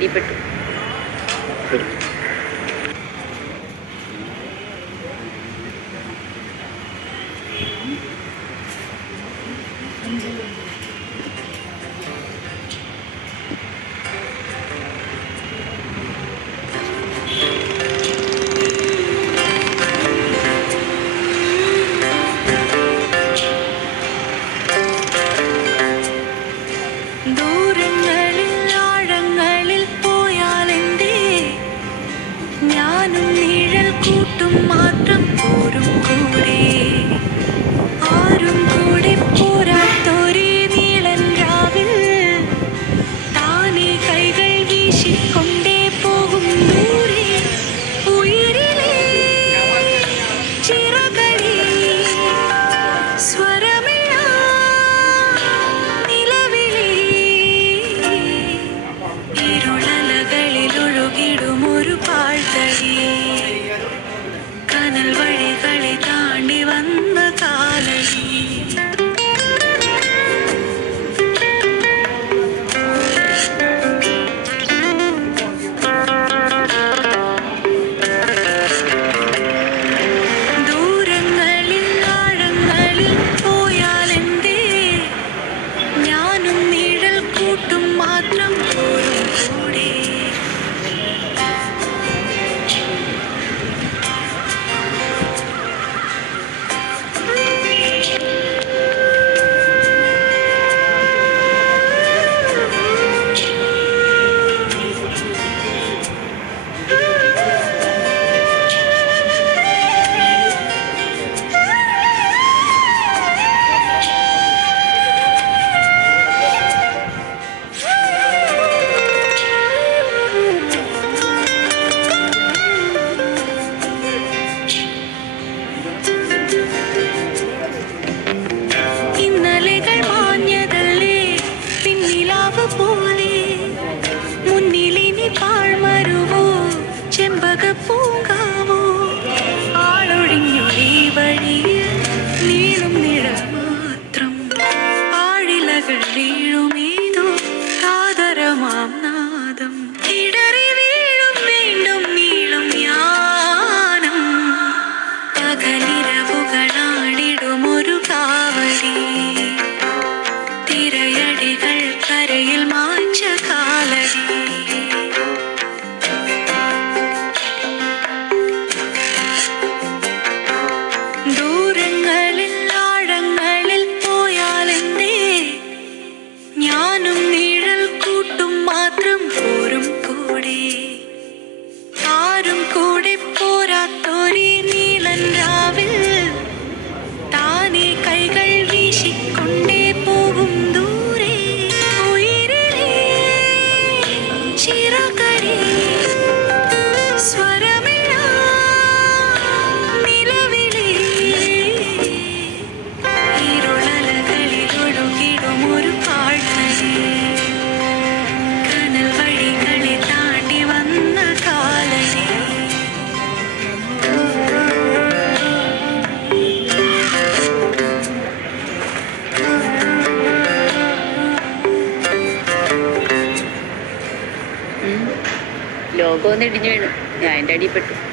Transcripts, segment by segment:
ഞാൻ and ഒന്ന് ഇടിഞ്ഞു വീണു. ഞാൻ എന്റെ അടിയിൽ ദൂരങ്ങളിൽ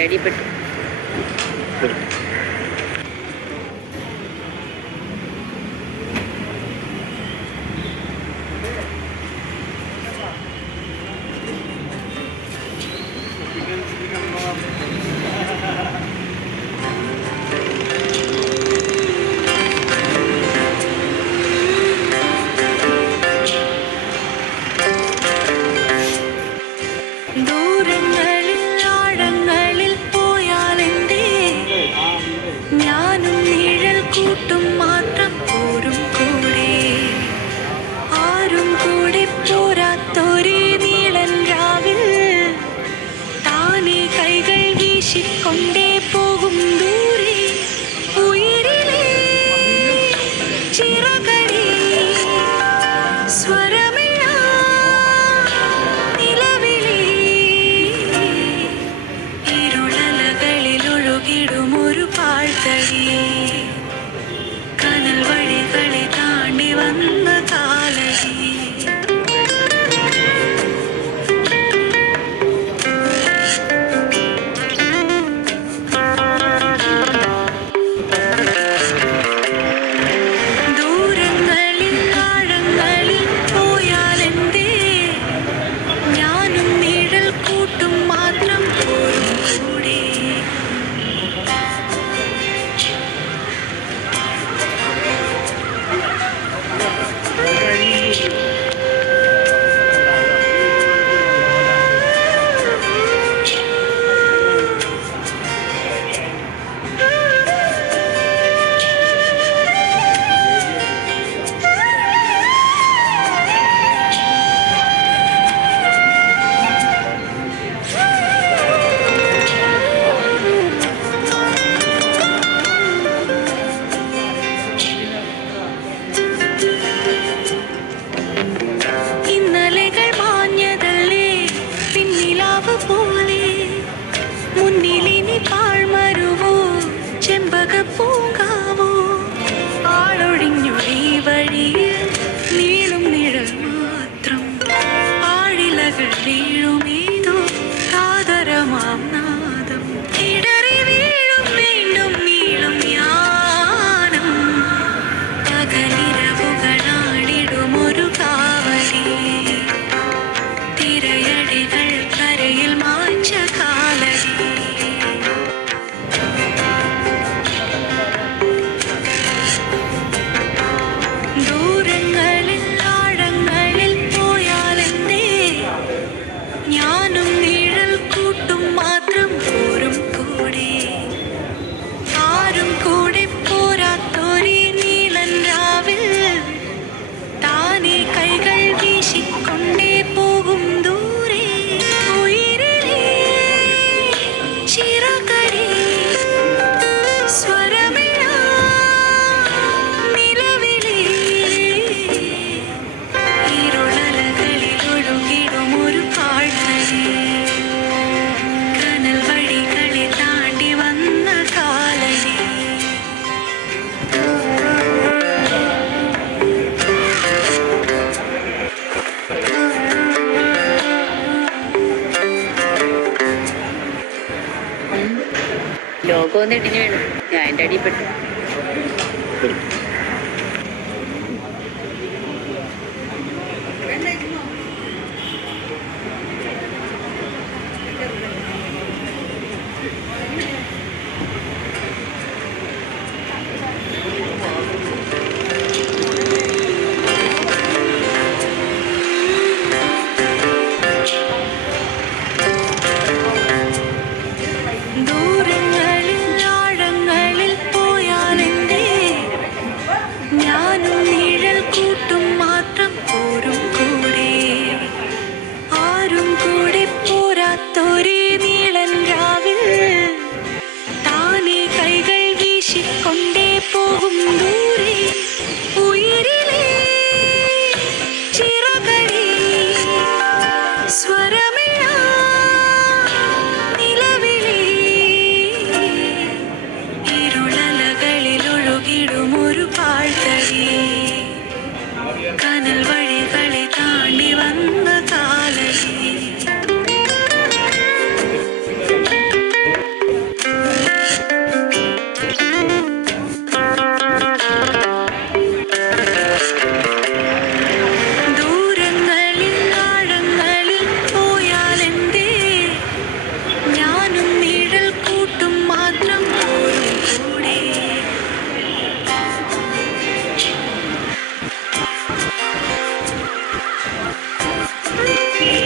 daddy but മുഖമൊന്ന് ഇടിഞ്ഞു വീണു ഞാൻ എന്റെ അടിയിൽ പെട്ടു. Oh,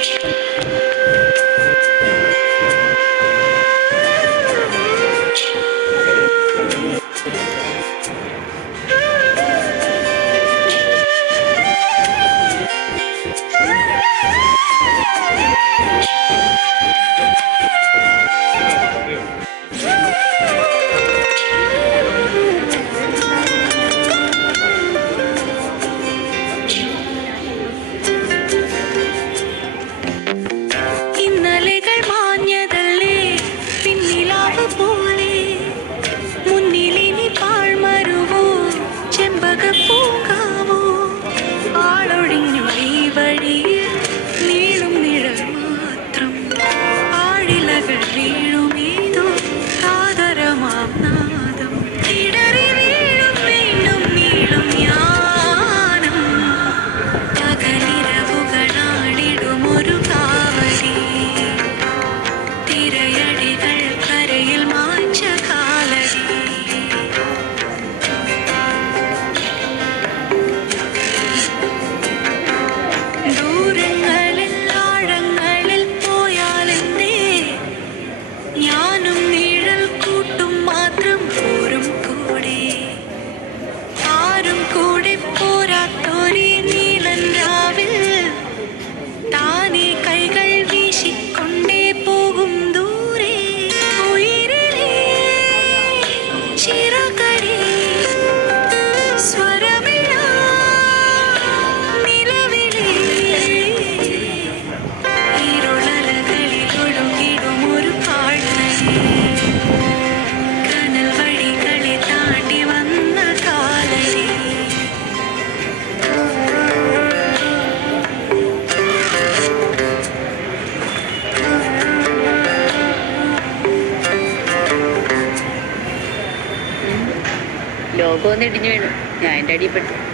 Bitch. വീഴുമേതോ ലോകം ഒന്ന് ഇടിഞ്ഞു വീണു. ഞാൻ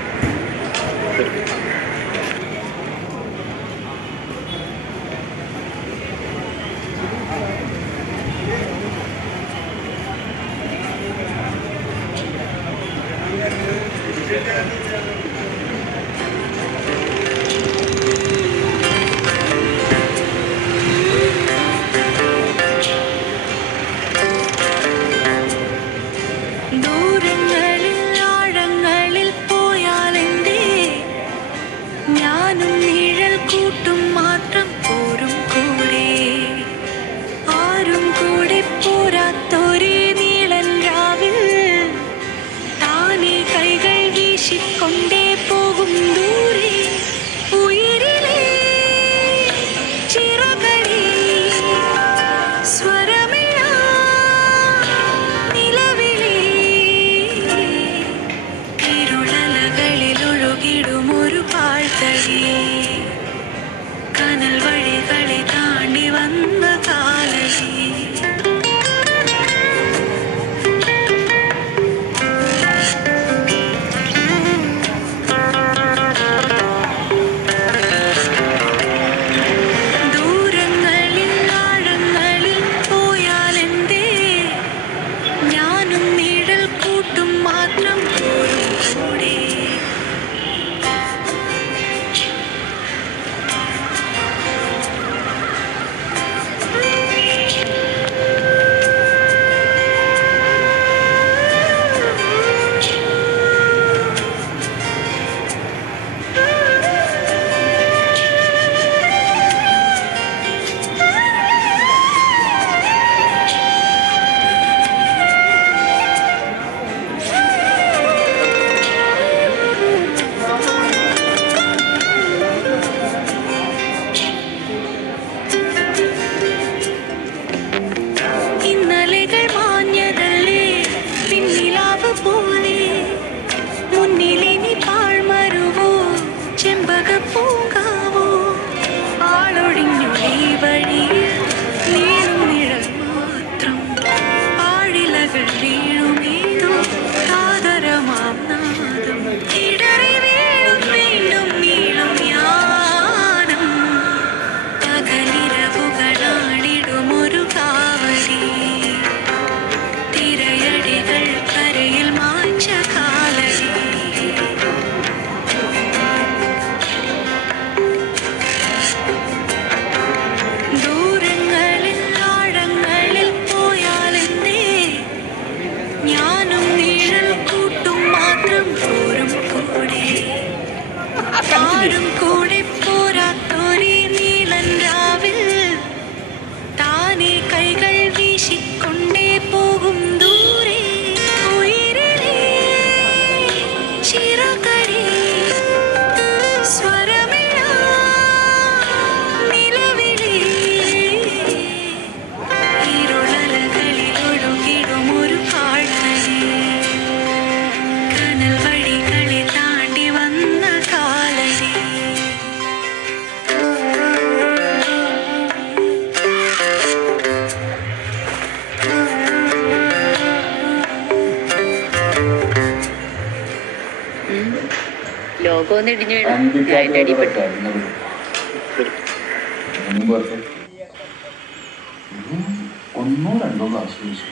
വീണു. ഒന്നോ രണ്ടോ ആശ്രയിച്ചു